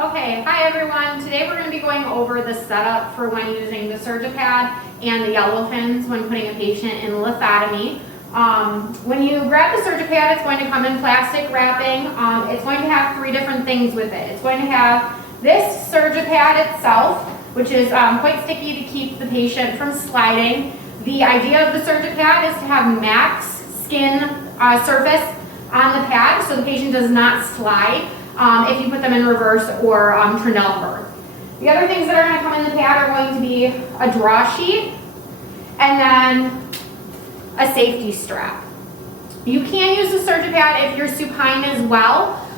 Okay, hi everyone. Today we're going to be going over the setup for when using the SurgyPad and the yellow fins when putting a patient in lithotomy. When you grab the SurgyPad, it's going to come in plastic wrapping. It's going to have three different things with it. It's going to have this SurgyPad itself, which is quite sticky to keep the patient from sliding. The idea of the SurgyPad is to have max skin surface on the pad so the patient does not slide if you put them in reverse or turned over. The other things that are going to come in the pad are going to be a draw sheet and then a safety strap. You can use the SurgyPad if you're supine as well.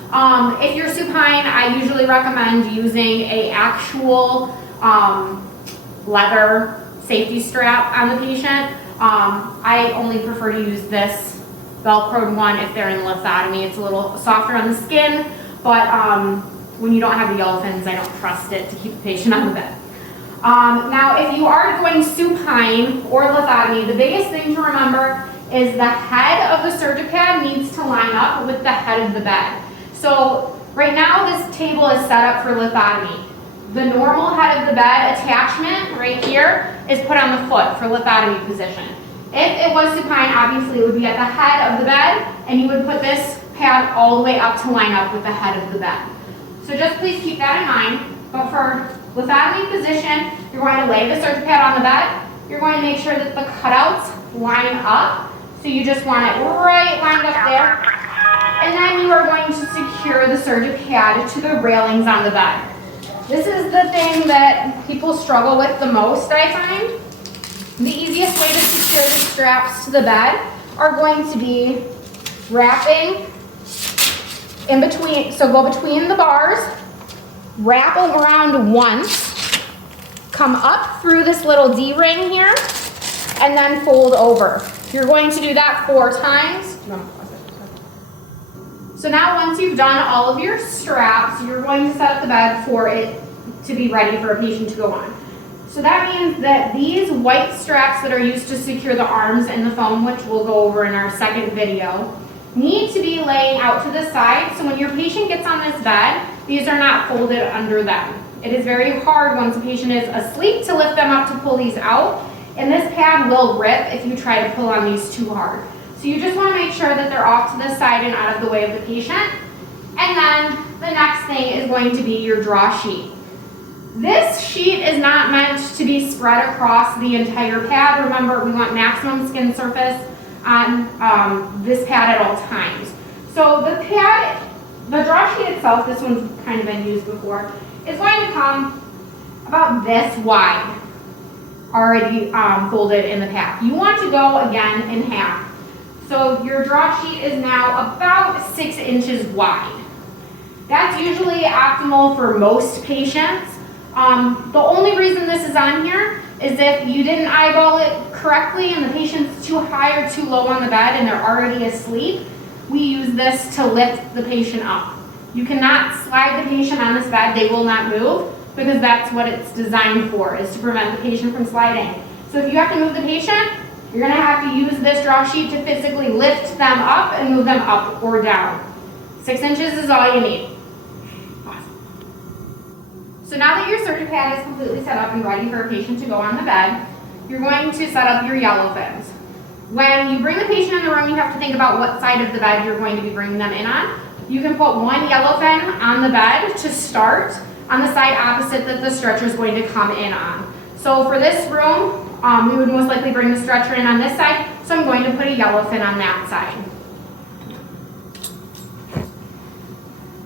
If you're supine, I usually recommend using an actual leather safety strap on the patient. I only prefer to use this Velcroed one if they're in lithotomy. It's a little softer on the skin, but when you don't have the yellow fins, I don't trust it to keep the patient on the bed. Now, if you are going supine or lithotomy, the biggest thing to remember is the head of the SurgyPad needs to line up with the head of the bed. So right now this table is set up for lithotomy. The normal head of the bed attachment right here is put on the foot for lithotomy position. If it was supine, obviously it would be at the head of the bed, and you would put this pad all the way up to line up with the head of the bed. So just please keep that in mind. But for lithotomy position, you're going to lay the SurgyPad on the bed. You're going to make sure that the cutouts line up. So you just want it right lined up there. And then you are going to secure the SurgyPad to the railings on the bed. This is the thing that people struggle with the most, I find. The easiest way to secure the straps to the bed are going to be wrapping in between, so go between the bars, wrap around once, come up through this little D-ring here, and then fold over. You're going to do that 4 times. So now once you've done all of your straps, you're going to set up the bed for it to be ready for a patient to go on. So that means that these white straps that are used to secure the arms and the foam, which we'll go over in our second video, need to be laying out to the side, so when your patient gets on this bed, these are not folded under them. It is very hard once a patient is asleep to lift them up to pull these out, and this pad will rip if you try to pull on these too hard. So you just want to make sure that they're off to the side and out of the way of the patient. And then the next thing is going to be your draw sheet. This sheet is not meant to be spread across the entire pad. Remember, we want maximum skin surface on this pad at all times. So the pad, the draw sheet itself, this one's kind of been used before, is going to come about this wide, already folded in the pad. You want to go again in half. So your draw sheet is now about 6 inches wide. That's usually optimal for most patients. The only reason this is on here is if you didn't eyeball it correctly and the patient's too high or too low on the bed and they're already asleep, we use this to lift the patient up. You cannot slide the patient on this bed, they will not move, because that's what it's designed for, is to prevent the patient from sliding. So if you have to move the patient, you're going to have to use this draw sheet to physically lift them up and move them up or down. 6 inches is all you need. So now that your SurgyPad is completely set up and ready for a patient to go on the bed, you're going to set up your yellow fins. When you bring the patient in the room, you have to think about what side of the bed you're going to be bringing them in on. You can put one yellow fin on the bed to start on the side opposite that the stretcher is going to come in on. So for this room, we would most likely bring the stretcher in on this side, so I'm going to put a yellow fin on that side.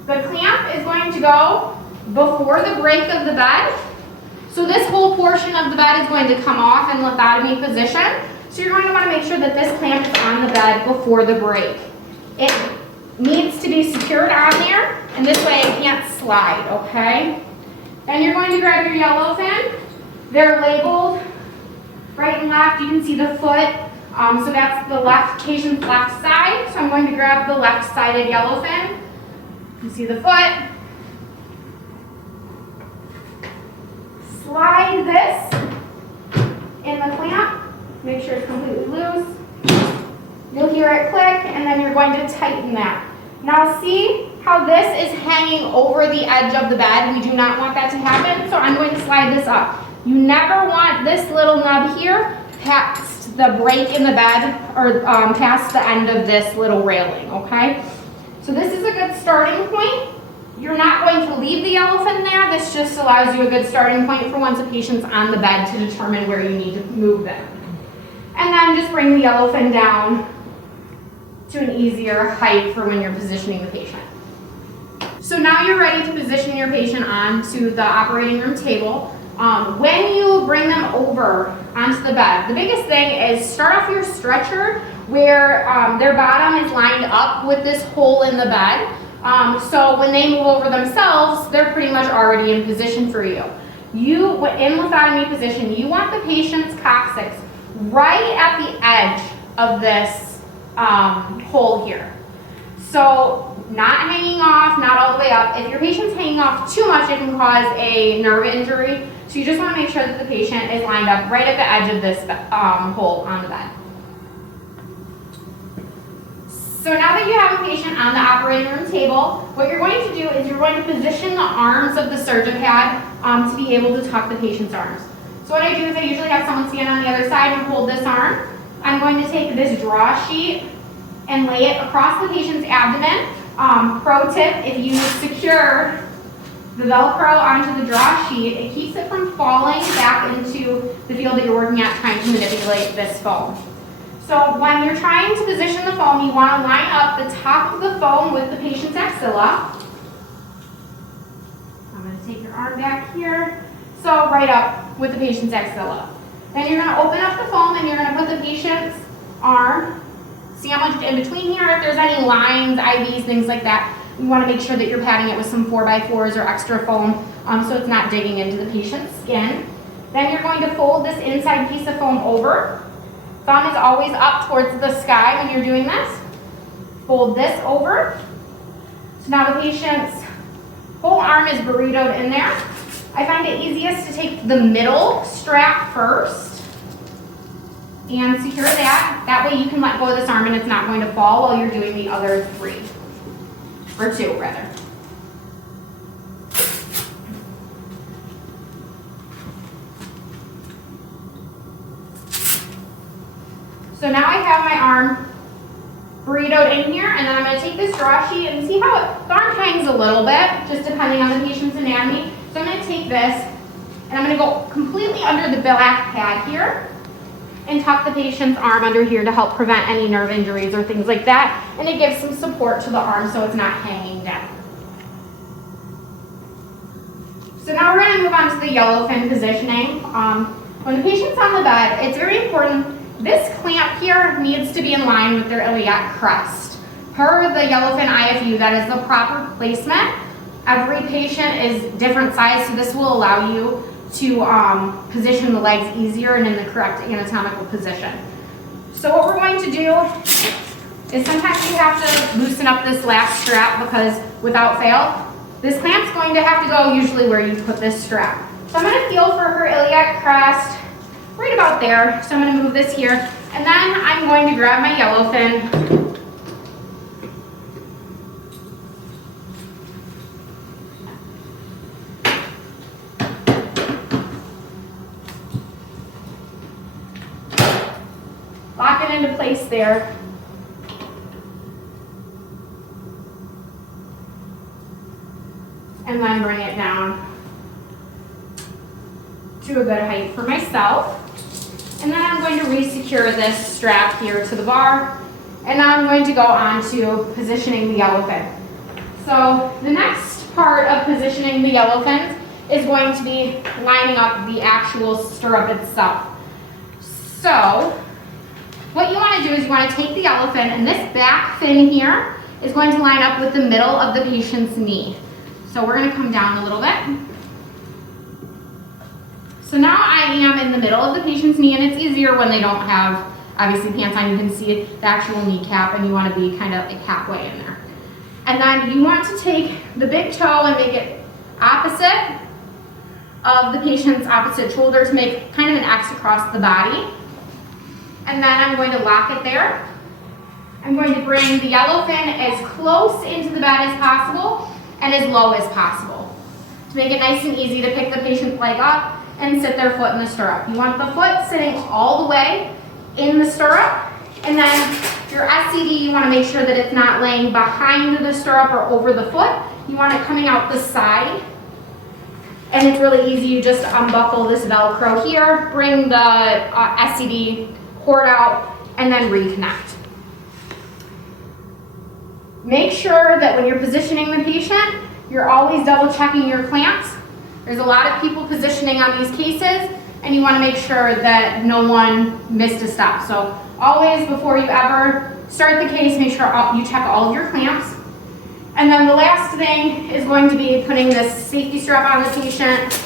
The clamp is going to go before the break of the bed. So this whole portion of the bed is going to come off in lithotomy position. So you're going to want to make sure that this clamp is on the bed before the break. It needs to be secured on there, and this way it can't slide, okay? Then you're going to grab your yellow fin. They're labeled right and left. You can see the foot. So that's the patient's left side. So I'm going to grab the left-sided yellow fin. You see the foot. Slide this in the clamp, make sure it's completely loose. You'll hear it click, and then you're going to tighten that. Now see how this is hanging over the edge of the bed. We do not want that to happen, so I'm going to slide this up. You never want this little nub here past the break in the bed or past the end of this little railing, okay? So this is a good starting point. You're not going to leave the yellowfin there. This just allows you a good starting point for once a patient's on the bed to determine where you need to move them. And then just bring the yellowfin down to an easier height for when you're positioning the patient. So now you're ready to position your patient onto the operating room table. When you bring them over onto the bed, the biggest thing is start off your stretcher where their bottom is lined up with this hole in the bed. So when they move over themselves, they're pretty much already in position for you. In lithotomy position, you want the patient's coccyx right at the edge of this hole here. So not hanging off, not all the way up. If your patient's hanging off too much, it can cause a nerve injury. So you just want to make sure that the patient is lined up right at the edge of this hole on the bed. So now that you have a patient on the operating room table, what you're going to do is you're going to position the arms of the SurgyPad to be able to tuck the patient's arms. So what I do is I usually have someone stand on the other side and hold this arm. I'm going to take this draw sheet and lay it across the patient's abdomen. Pro tip, if you secure the Velcro onto the draw sheet, it keeps it from falling back into the field that you're working at trying to manipulate this foam. So when you're trying to position the foam, you want to line up the top of the foam with the patient's axilla. I'm going to take your arm back here. So right up with the patient's axilla. Then you're going to open up the foam and you're going to put the patient's arm sandwiched in between here. If there's any lines, IVs, things like that, you want to make sure that you're padding it with some 4x4s or extra foam so it's not digging into the patient's skin. Then you're going to fold this inside piece of foam over. Thumb is always up towards the sky when you're doing this. Fold this over. So now the patient's whole arm is burritoed in there. I find it easiest to take the middle strap first and secure that. That way you can let go of this arm and it's not going to fall while you're doing the other three. Or two, rather. So now I have my arm burritoed in here, and then I'm going to take this draw sheet and see how the arm hangs a little bit, just depending on the patient's anatomy. So I'm going to take this, and I'm going to go completely under the black pad here, and tuck the patient's arm under here to help prevent any nerve injuries or things like that, and it gives some support to the arm so it's not hanging down. So now we're going to move on to the yellowfin positioning. When the patient's on the bed, it's very important. This clamp here needs to be in line with their iliac crest. Per the yellowfin IFU, that is the proper placement. Every patient is different size, so this will allow you to position the legs easier and in the correct anatomical position. So what we're going to do is sometimes you have to loosen up this last strap because without fail, this clamp's going to have to go usually where you put this strap. So I'm going to feel for her iliac crest right about there. So I'm going to move this here, and then I'm going to grab my yellowfin. Lock it into place there. And then bring it down to a good height for myself. And then I'm going to re-secure this strap here to the bar. And now I'm going to go on to positioning the yellowfin. So the next part of positioning the yellowfins is going to be lining up the actual stirrup itself. So what you want to do is you want to take the yellowfin, and this back fin here is going to line up with the middle of the patient's knee. So we're going to come down a little bit. So now I am in the middle of the patient's knee, and it's easier when they don't have, obviously, pants on. You can see the actual kneecap, and you want to be kind of like halfway in there. And then you want to take the big toe and make it opposite of the patient's opposite shoulder to make kind of an X across the body. And then I'm going to lock it there. I'm going to bring the yellowfin as close into the bed as possible and as low as possible to make it nice and easy to pick the patient's leg up and sit their foot in the stirrup. You want the foot sitting all the way in the stirrup, and then your SCD, you want to make sure that it's not laying behind the stirrup or over the foot. You want it coming out the side. And it's really easy. You just unbuckle this Velcro here, bring the SCD cord out, and then reconnect. Make sure that when you're positioning the patient, you're always double checking your clamps. There's a lot of people positioning on these cases, and you want to make sure that no one missed a step. So always, before you ever start the case, make sure you check all of your clamps. And then the last thing is going to be putting this safety strap on the patient.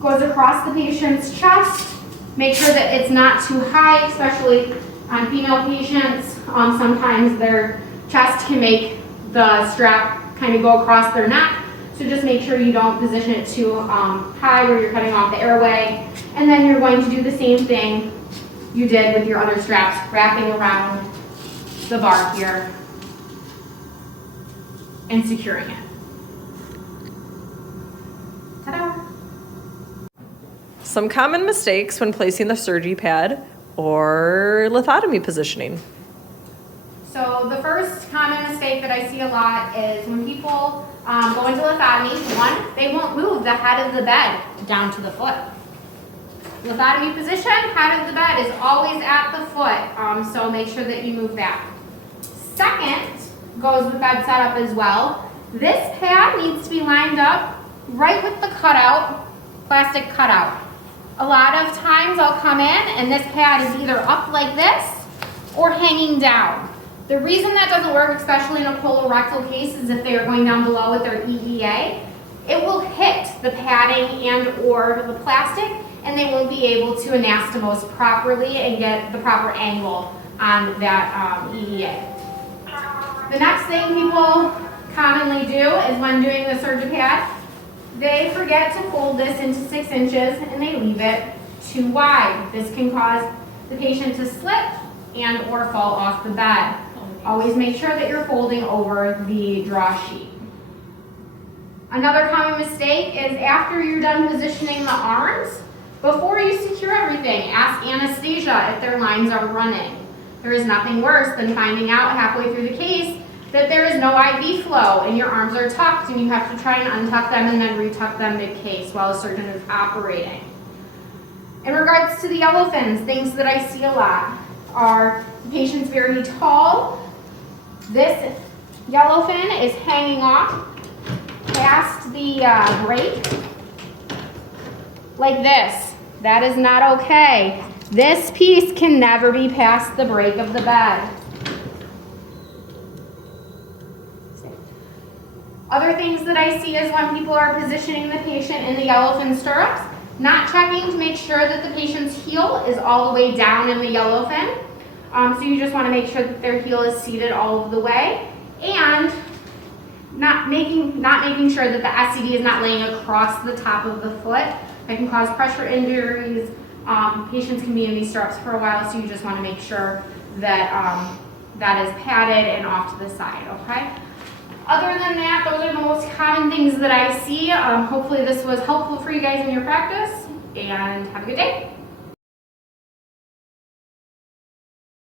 Goes across the patient's chest. Make sure that it's not too high, especially on female patients. Sometimes their chest can make the strap kind of go across their neck. So just make sure you don't position it too high where you're cutting off the airway. And then you're going to do the same thing you did with your other straps, wrapping around the bar here and securing it. Ta-da! Some common mistakes when placing the SurgyPad or lithotomy positioning. So the first common mistake that I see a lot is when people go into lithotomy, one, they won't move the head of the bed down to the foot. Lithotomy position, head of the bed is always at the foot, so make sure that you move that. Second, goes with bed setup as well. This pad needs to be lined up right with the cutout, plastic cutout. A lot of times I'll come in and this pad is either up like this or hanging down. The reason that doesn't work, especially in a colorectal case, is if they are going down below with their EEA, it will hit the padding and or the plastic, and they won't be able to anastomose properly and get the proper angle on that EEA. The next thing people commonly do is when doing the SurgyPad, they forget to fold this into 6 inches and they leave it too wide. This can cause the patient to slip and or fall off the bed. Always make sure that you're folding over the draw sheet. Another common mistake is after you're done positioning the arms, before you secure everything, ask anesthesia if their lines are running. There is nothing worse than finding out halfway through the case that there is no IV flow and your arms are tucked and you have to try and untuck them and then retuck them mid-case while a surgeon is operating. In regards to the yellowfins, things that I see a lot are the patient's very tall. This yellowfin is hanging off past the break like this. That is not okay. This piece can never be past the break of the bed. Other things that I see is when people are positioning the patient in the yellowfin stirrups, not checking to make sure that the patient's heel is all the way down in the yellowfin. So you just want to make sure that their heel is seated all of the way, and not making sure that the SCD is not laying across the top of the foot. That can cause pressure injuries. Patients can be in these stirrups for a while, so you just want to make sure that that is padded and off to the side, okay? Other than that, those are the most common things that I see. Hopefully this was helpful for you guys in your practice, and have a good day.